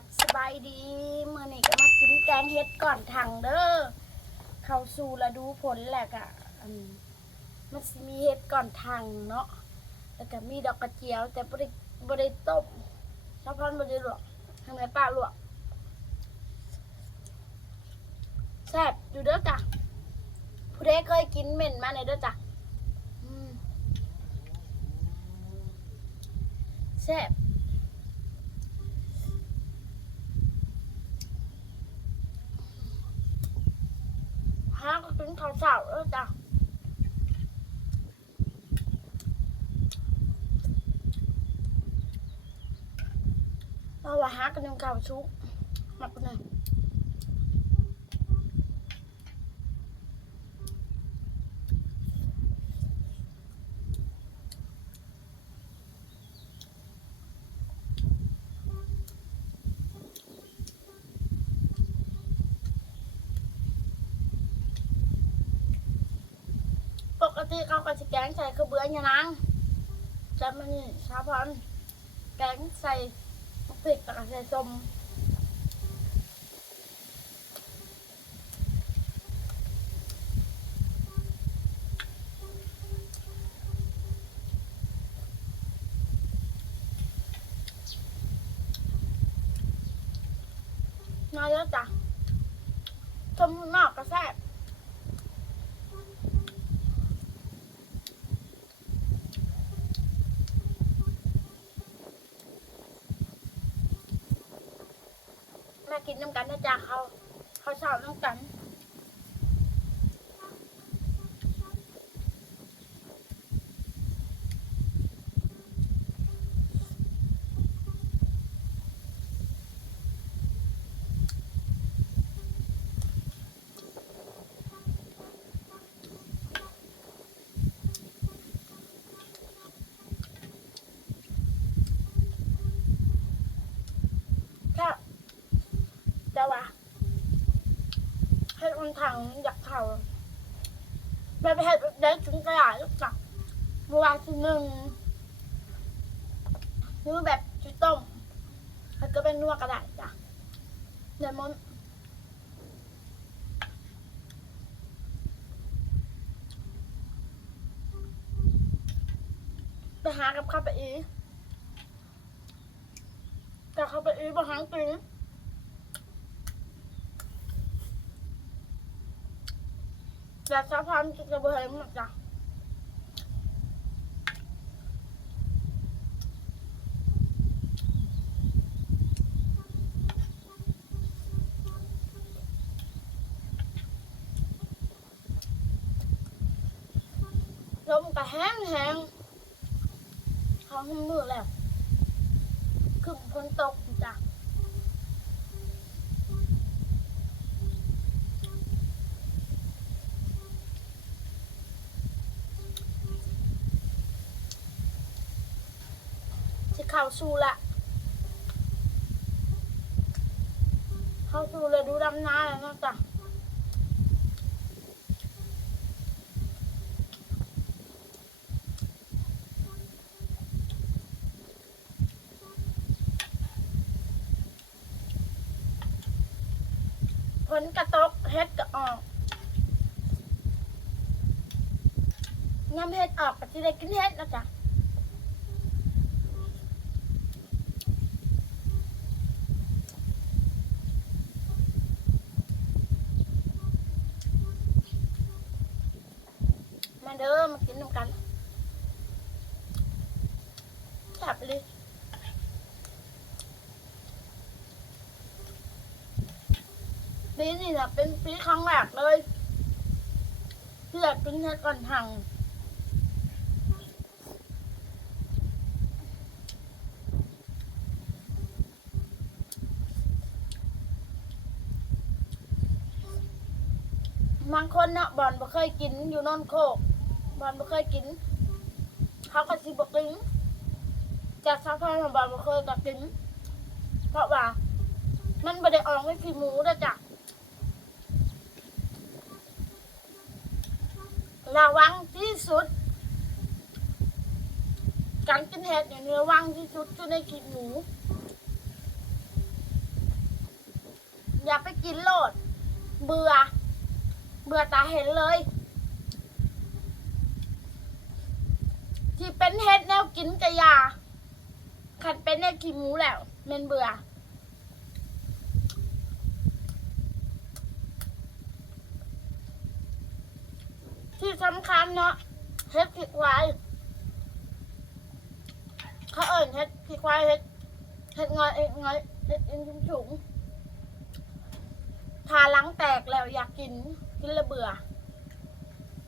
บสบายดีเมื่อนี้ก็มากินแกงเห็ดก่อนถังเด้อเข้าสู่ฤดูฝนแหละกะมันสิมีเห็ดก่อนถังเนาะแล้วก็มีดอกกระเจียวแต่บ่ได้ต้มชาวพันธุ์บ่ได้ลวกทำไงป้าลวกแซ่บอยู่เด้อจ้ะผู้ใดเคยกินเหม็นมาในเด้อจ้ะแซ่บหาก็กินข้าวเช้าแล้วจ้ะเราว่าหากันยังข้าวชุกมากันเลยปกติเขาก็จะแกงใส่ข้าวเบื่อเนี่ยนังจะมันนี่ชาวพันธุ์แกงใส่มะพริกกับใส่ส้มน้อยแล้วจ้ะส้มนอกก็แซ่บมากินน้ำกันนะจ๊ะเขาเช้าน้ำกันค่ะแต่ว่าให้คนทางอยากเข่าไปให้ได้ถึงกระดาษลูกจ้ะเมื่อวานที่หนึ่งนึกแบบจุดต้มแล้วก็เป็นนัวกระดาษจ้ะเดี๋ยวมันไปหากับข้าวไปอีแต่ข้าวไปอีบางครั้งกินแต่ชาวพันธุ์จะเบื่อหมดจ้ะลมก็แห้งท้องมืดแล้วคือฝนตกจ้ะที่เข้าสู่ละเข้าสู่ฤดูดำนาแล้วนะจ้ะฝนกระตกเฮ็ดก็ออกยามเฮ็ดออกก็จะได้กินเฮ็ดนะจ๊ะมาเด้อมากินน้ำกันแซ่บเลยปีนี้นะเป็นปีครั้งแรกเลยที่อยากกินเฮ็ดก่อนหั่งบางคนเนาะบอลบ่เคยกินอยู่นนโคกบอลบ่เคยกินเขาก็สิบ่กินจากชาวพันธุ์ของบอลบ่เคยก็กินเพราะว่ามันบ่ได้ออกไม่ขี้หมูนะจ๊ะระวังที่สุดการกินเห็ดอย่างระวังที่สุดคือในขี้หมู อย่าไปกินโลดเบื่อตาเห็นเลยที่เป็นเฮ็ดแนวกินกะยาขัดเป็นแนวขี้หมูแล้วเมนเบื่อที่สำคัญเนาะเฮ็ดผิดไว้เขาเฮ็ดผิดไว้เฮ็ดงอยเฮ็ดอินถุงทาล้างแตกแล้วอยากกินแล้วเบื่อ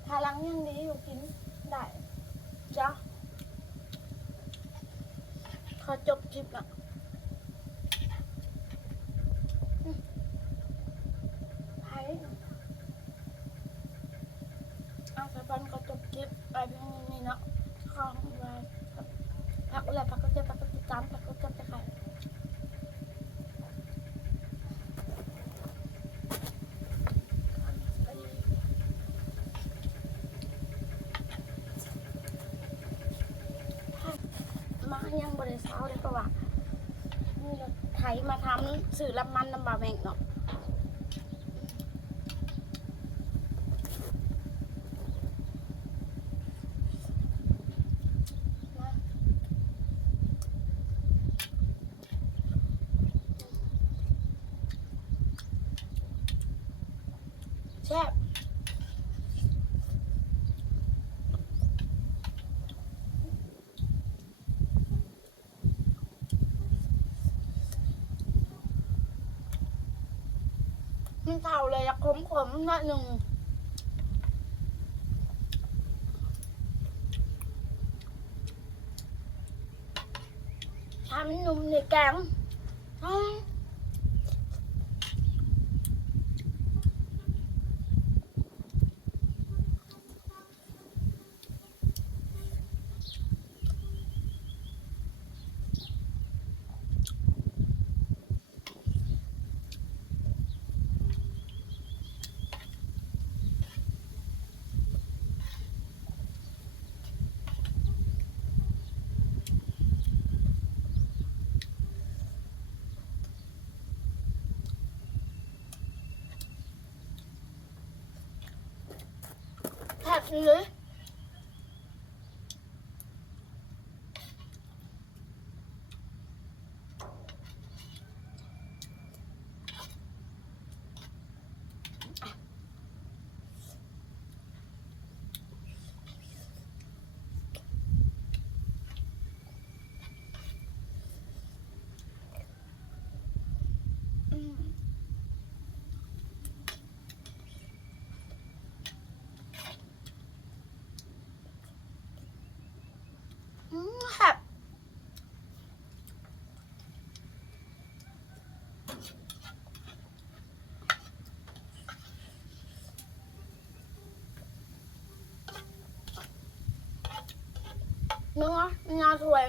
ทาล้างยังดีอยู่กินได้จ้ะขอจบคลิปละไผ่เอาสะพานขอจบคลิปไปเพียงนี้เนาะขอไว้พักอะไรพักก็จะพักก็ติดตามพักก็จะใครมายังบริษัทเลยก็ว่านี่เราไถมาทำสื่อลำมันลำบากแบ่งเนาะแซ่บมันเท่าเลยอะขมๆนิดหนึ่งทำนุ่มในแกงแซ่บเลยแซ่บเนื้องาสวย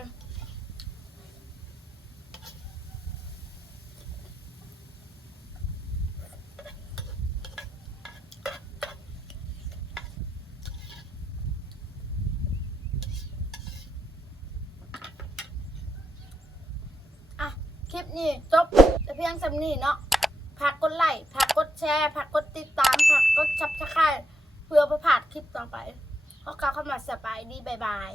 คลิปนี้จบแต่เพียงสำนี้เนาะฝากกดไลค์ฝากกดแชร์ฝากกดติดตามฝากกดซับสไครบ์เพื่อประพลาดคลิปต่อไปขอกล่าวคำว่าสบายดีบ๊ายบาย